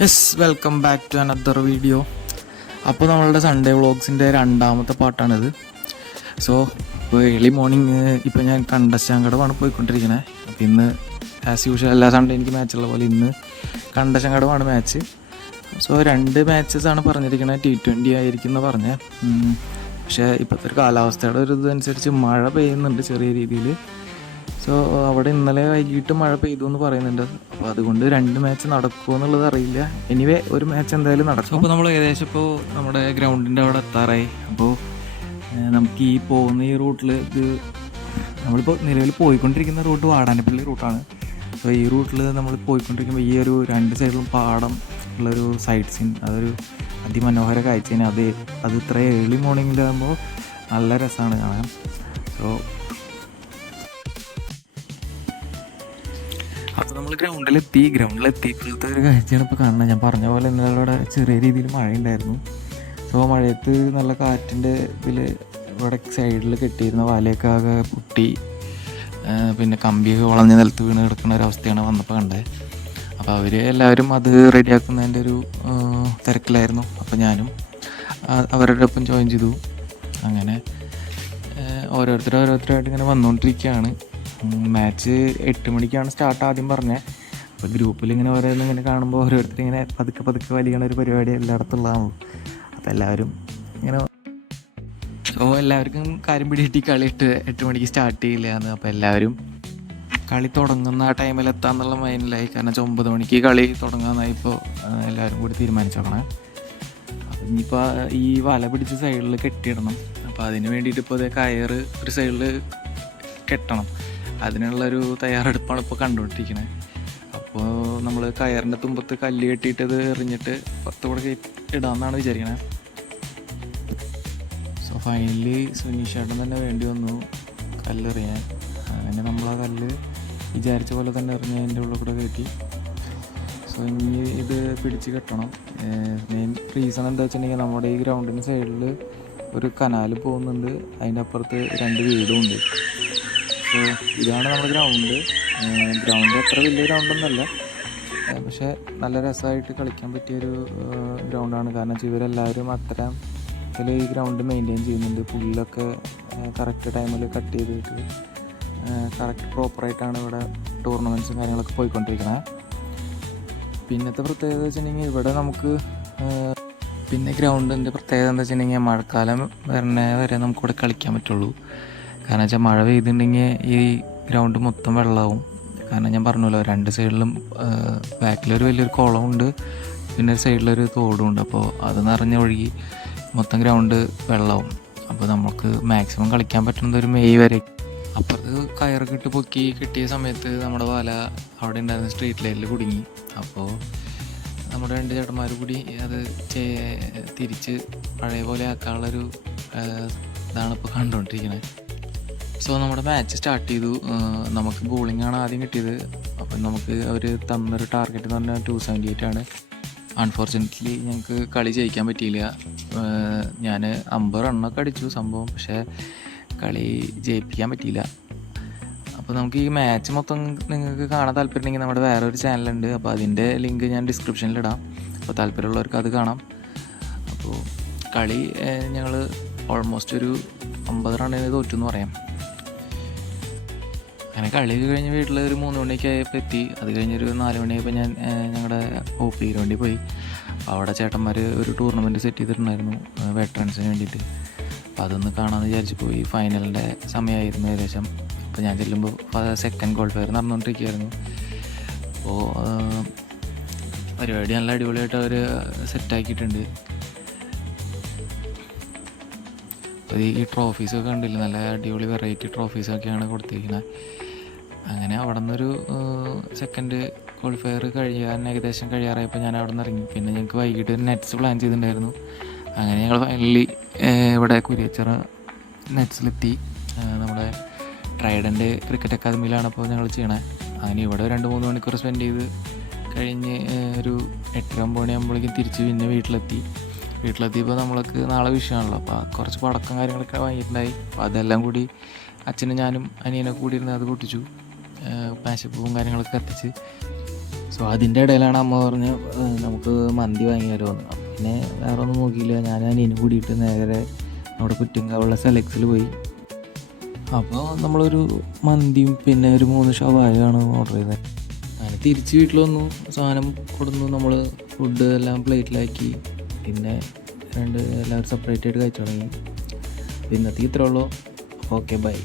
Yes, welcome back to another video. അപ്പോൾ നമ്മളുടെ Sunday വ്ളോഗ്സിൻ്റെ രണ്ടാമത്തെ പാട്ടാണിത്. സോ ഇപ്പോൾ ഏർലി മോർണിംഗ് ഇപ്പോൾ ഞാൻ കണ്ടശാങ്കടമാണ് പോയിക്കൊണ്ടിരിക്കുന്നത്. അപ്പോൾ ഇന്ന് ആസ് യൂഷ്വൽ എല്ലാ സൺഡേ എനിക്ക് മാച്ചുള്ള പോലെ ഇന്ന് കണ്ടശാങ്കടമാണ് മാച്ച്. സോ 2 മാച്ചസാണ് പറഞ്ഞിരിക്കുന്നത്. T20 ആയിരിക്കും എന്ന് പറഞ്ഞത്. പക്ഷേ ഇപ്പോഴത്തെ ഒരു കാലാവസ്ഥയുടെ ഒരു ഇതനുസരിച്ച് മഴ പെയ്യുന്നുണ്ട് ചെറിയ രീതിയിൽ. സോ അവിടെ ഇന്നലെ വൈകിട്ട് മഴ പെയ്തു എന്ന് പറയുന്നുണ്ട്. അപ്പോൾ അതുകൊണ്ട് 2 മാച്ച് നടക്കുമോ എന്നുള്ളത് അറിയില്ല. എനിവേ ഒരു മാച്ച് എന്തായാലും നടക്കും. അപ്പോൾ നമ്മൾ ഏകദേശം ഇപ്പോൾ നമ്മുടെ ഗ്രൗണ്ടിൻ്റെ അവിടെ എത്താറായി. അപ്പോൾ നമുക്ക് ഈ പോകുന്ന ഈ റൂട്ടിൽ ഇത് നമ്മളിപ്പോൾ നിലവിൽ പോയിക്കൊണ്ടിരിക്കുന്ന റൂട്ട് വാടാനപ്പള്ളി റൂട്ടാണ്. അപ്പോൾ ഈ റൂട്ടിൽ നമ്മൾ പോയിക്കൊണ്ടിരിക്കുമ്പോൾ ഈ ഒരു 2 സൈഡിലും പാടം ഉള്ളൊരു സൈഡ് സീൻ, അതൊരു അതിമനോഹര കാഴ്ചയാണ്. അത് ഇത്ര ഏർലി മോർണിംഗിലാകുമ്പോൾ നല്ല രസമാണ് കാണാൻ. സോ അപ്പോൾ നമ്മൾ ഗ്രൗണ്ടിലെത്തി ഇപ്പോഴത്തെ ഒരു കാഴ്ചയാണ് ഇപ്പോൾ കാണുന്നത്. ഞാൻ പറഞ്ഞ പോലെ ഇന്നലെ ഇവിടെ ചെറിയ രീതിയിൽ മഴയുണ്ടായിരുന്നു. സോ മഴയത്ത് നല്ല കാറ്റിൻ്റെ ഇതിൽ ഇവിടെ സൈഡിൽ കെട്ടിയിരുന്ന വലയൊക്കെ ആകെ പൊട്ടി, പിന്നെ കമ്പിയൊക്കെ വളഞ്ഞ് നിലത്ത് വീണ് കിടക്കുന്ന ഒരവസ്ഥയാണ് വന്നപ്പോൾ കണ്ടത്. അപ്പോൾ അവർ എല്ലാവരും അത് റെഡിയാക്കുന്നതിൻ്റെ ഒരു തിരക്കിലായിരുന്നു. അപ്പോൾ ഞാനും അവരുടെ ഒപ്പം ജോയിൻ ചെയ്തു. അങ്ങനെ ഓരോരുത്തരായിട്ട് ഇങ്ങനെ വന്നുകൊണ്ടിരിക്കുകയാണ്. മാച്ച് 8 മണിക്കാണ് സ്റ്റാർട്ട് ആദ്യം പറഞ്ഞത്. അപ്പോൾ ഗ്രൂപ്പിൽ ഇങ്ങനെ ഓരോന്ന് ഇങ്ങനെ കാണുമ്പോൾ ഓരോരുത്തരിങ്ങനെ പതുക്കെ വലിയണ ഒരു പരിപാടി എല്ലായിടത്തും ഉള്ളതാണല്ലോ. അപ്പോൾ എല്ലാവരും ഇങ്ങനെ എല്ലാവർക്കും കാര്യം പിടികിട്ടി കളി 8 മണിക്ക് സ്റ്റാർട്ട് ചെയ്യില്ല എന്ന്. അപ്പോൾ എല്ലാവരും കളി തുടങ്ങുന്ന ആ ടൈമിൽ എത്താമെന്നുള്ള മൈൻഡിലായി. കാരണം 9 മണിക്ക് കളി തുടങ്ങാമെന്നായി ഇപ്പോൾ എല്ലാവരും കൂടി തീരുമാനിച്ചോക്കണം. അപ്പം ഇനിയിപ്പോൾ ഈ വല പിടിച്ച് സൈഡിൽ കെട്ടിയിടണം. അപ്പോൾ അതിന് വേണ്ടിയിട്ട് ഇപ്പോൾ കയറ് ഒരു സൈഡിൽ കെട്ടണം. അതിനുള്ളൊരു തയ്യാറെടുപ്പാണ് ഇപ്പോൾ കണ്ടുകൊണ്ടിരിക്കുന്നത്. അപ്പോൾ നമ്മൾ കയറിൻ്റെ തുമ്പത്ത് കല്ല് കെട്ടിയിട്ട് അത് എറിഞ്ഞിട്ട് പുറത്തുകൂടെ ഇടാമെന്നാണ് വിചാരിക്കണത്. സോ ഫൈനലി സുനീഷേട്ടൻ തന്നെ വേണ്ടി വന്നു കല്ലെറിയാൻ. അങ്ങനെ നമ്മൾ ആ കല്ല് വിചാരിച്ച പോലെ തന്നെ എറിഞ്ഞ് അതിൻ്റെ ഉള്ളിൽ കൂടെ കയറ്റി. സോ ഇനി ഇത് പിടിച്ച് കെട്ടണം. മെയിൻ റീസൺ എന്താ വെച്ചിട്ടുണ്ടെങ്കിൽ നമ്മുടെ ഈ ഗ്രൗണ്ടിൻ്റെ സൈഡിൽ ഒരു കനാൽ പോകുന്നുണ്ട്, അതിൻ്റെ അപ്പുറത്ത് 2 വീടും ഉണ്ട്. സോ ഇതാണ് നമ്മുടെ ഗ്രൗണ്ട് അത്ര വലിയ ഗ്രൗണ്ടൊന്നുമല്ല, പക്ഷേ നല്ല രസമായിട്ട് കളിക്കാൻ പറ്റിയൊരു ഗ്രൗണ്ടാണ്. കാരണം വെച്ചാൽ ഇവരെല്ലാവരും അത്തരത്തിൽ ഈ ഗ്രൗണ്ട് മെയിൻറ്റെയിൻ ചെയ്യുന്നുണ്ട്. പുല്ലൊക്കെ കറക്റ്റ് ടൈമിൽ കട്ട് ചെയ്തിട്ട് കറക്റ്റ് പ്രോപ്പറായിട്ടാണ് ഇവിടെ ടൂർണമെൻറ്റ്സും കാര്യങ്ങളൊക്കെ പോയിക്കൊണ്ടിരിക്കുന്നത്. പിന്നത്തെ പ്രത്യേകത വെച്ചിട്ടുണ്ടെങ്കിൽ ഇവിടെ നമുക്ക് പിന്നെ ഗ്രൗണ്ടിൻ്റെ പ്രത്യേകത എന്താ വെച്ചിട്ടുണ്ടെങ്കിൽ മഴക്കാലം വരെ നമുക്കിവിടെ കളിക്കാൻ പറ്റുള്ളൂ. കാരണം വെച്ചാൽ മഴ പെയ്തിട്ടുണ്ടെങ്കിൽ ഈ ഗ്രൗണ്ട് മൊത്തം വെള്ളമാവും. കാരണം ഞാൻ പറഞ്ഞല്ലോ 2 സൈഡിലും ബാക്കിലൊരു വലിയൊരു കുളമുണ്ട്, പിന്നെ ഒരു സൈഡിലൊരു തോടുമുണ്ട്. അപ്പോൾ അത് നിറഞ്ഞ ഒഴുകി മൊത്തം ഗ്രൗണ്ട് വെള്ളമാവും. അപ്പോൾ നമുക്ക് മാക്സിമം കളിക്കാൻ പറ്റുന്നത് ഒരു മെയ് വരെ. അപ്പുറത്ത് കയറൊക്കെ ഇട്ട് പൊക്കി കിട്ടിയ സമയത്ത് നമ്മുടെ വല അവിടെ ഉണ്ടായിരുന്ന സ്ട്രീറ്റ് ലൈറ്റിൽ കുടുങ്ങി. അപ്പോൾ നമ്മുടെ 2 ചേട്ടന്മാർ കൂടി അത് തിരിച്ച് പഴയ പോലെ ആക്കാനുള്ളൊരു ഇതാണ് ഇപ്പോൾ കണ്ടുകൊണ്ടിരിക്കുന്നത്. സോ നമ്മുടെ മാച്ച് സ്റ്റാർട്ട് ചെയ്തു. നമുക്ക് ബോളിംഗാണ് ആദ്യം കിട്ടിയത്. അപ്പം നമുക്ക് അവർ തന്നൊരു ടാർഗറ്റ് എന്ന് പറഞ്ഞാൽ 278 ആണ്. അൺഫോർച്യുനേറ്റ്ലി ഞങ്ങൾക്ക് കളി ജയിക്കാൻ പറ്റിയില്ല. ഞാൻ 50 റണ്ണൊക്കെ അടിച്ചു സംഭവം, പക്ഷേ കളി ജയിപ്പിക്കാൻ പറ്റിയില്ല. അപ്പോൾ നമുക്ക് ഈ മാച്ച് മൊത്തം നിങ്ങൾക്ക് കാണാൻ താല്പര്യമുണ്ടെങ്കിൽ നമ്മുടെ വേറൊരു ചാനലുണ്ട്. അപ്പോൾ അതിൻ്റെ ലിങ്ക് ഞാൻ ഡിസ്ക്രിപ്ഷനിലിടാം. അപ്പോൾ താല്പര്യമുള്ളവർക്ക് അത് കാണാം. അപ്പോൾ കളി ഞങ്ങൾ ഓൾമോസ്റ്റ് ഒരു 50 റണ്ണിന് തോറ്റു എന്ന് പറയാം. അങ്ങനെ കളിയൊക്കെ കഴിഞ്ഞ് വീട്ടിൽ ഒരു 3 മണിയൊക്കെ ആയപ്പോൾ എത്തി. അത് കഴിഞ്ഞൊരു 4 മണിയായപ്പോൾ ഞാൻ ഞങ്ങളുടെ OP ഗ്രൗണ്ടിൽ പോയി. അവിടെ ചേട്ടന്മാർ ഒരു ടൂർണമെൻറ്റ് സെറ്റ് ചെയ്തിട്ടുണ്ടായിരുന്നു വെറ്ററൻസിന് വേണ്ടിയിട്ട്. അപ്പോൾ അതൊന്ന് കാണാമെന്ന് വിചാരിച്ച് പോയി. ഫൈനലിൻ്റെ സമയമായിരുന്നു ഏകദേശം. അപ്പോൾ ഞാൻ ചെല്ലുമ്പോൾ സെക്കൻഡ് ക്വാളിഫയർ നടന്നുകൊണ്ടിരിക്കുകയായിരുന്നു. അപ്പോൾ പരിപാടി നല്ല അടിപൊളിയായിട്ട് അവർ സെറ്റാക്കിയിട്ടുണ്ട്. അപ്പോൾ ഈ ട്രോഫീസൊക്കെ കണ്ടില്ല, നല്ല അടിപൊളി വെറൈറ്റി ട്രോഫീസൊക്കെയാണ് കൊടുത്തിരിക്കുന്നത്. അങ്ങനെ അവിടെ നിന്നൊരു സെക്കൻഡ് ക്വാളിഫയർ ഏകദേശം കഴിയാറായപ്പോൾ ഞാൻ അവിടെ നിന്ന് ഇറങ്ങി. പിന്നെ ഞങ്ങൾക്ക് വൈകിട്ട് നെറ്റ്സ് പ്ലാൻ ചെയ്തിട്ടുണ്ടായിരുന്നു. അങ്ങനെ ഞങ്ങൾ ഫൈനലി ഇവിടെ കുരിയച്ചിറ നെറ്റ്സിലെത്തി. നമ്മുടെ ട്രൈഡൻ്റ് ക്രിക്കറ്റ് അക്കാദമിയിലാണ് അപ്പോൾ ഞങ്ങൾ ചെയ്യണത്. അങ്ങനെ ഇവിടെ 2-3 മണിക്കൂർ സ്പെൻഡ് ചെയ്ത് കഴിഞ്ഞ് ഒരു 8-9 മണിയാകുമ്പോഴേക്കും തിരിച്ച് പിന്നെ വീട്ടിലെത്തിയപ്പോൾ നമ്മൾക്ക് നാളെ വിഷയമാണല്ലോ. അപ്പോൾ കുറച്ച് പടക്കം കാര്യങ്ങളൊക്കെ വാങ്ങിയിട്ടുണ്ടായി. അപ്പോൾ അതെല്ലാം കൂടി അച്ഛനും ഞാനും അനിയനൊക്കെ കൂടി ഇരുന്ന് അത് പൊട്ടിച്ചു. പാശപ്പൂവും കാര്യങ്ങളൊക്കെ കത്തിച്ച് സോ അതിൻ്റെ ഇടയിലാണ് അമ്മ പറഞ്ഞ് നമുക്ക് മന്തി വാങ്ങി വരുമെന്ന്. പിന്നെ വേറെ ഒന്നും നോക്കിയില്ല, ഞാൻ അനിയനും കൂടിയിട്ട് നേരെ നമ്മുടെ കുറ്റിങ്കാവുള്ള സെലക്സിൽ പോയി. അപ്പോൾ നമ്മളൊരു മന്തിയും പിന്നെ ഒരു 3 ഷവായാണ് ഓർഡർ ചെയ്തത്. അങ്ങനെ തിരിച്ച് വീട്ടിൽ വന്നു, സാധനം കൊടുന്നു, നമ്മൾ ഫുഡ് എല്ലാം പ്ലേറ്റിലാക്കി. പിന്നെ എല്ലാവരും സെപ്പറേറ്റ് ആയിട്ട് കഴിച്ചു തുടങ്ങി. ഇന്നത്തെ ഇത്രേ ഉള്ളൂ. Okay, by.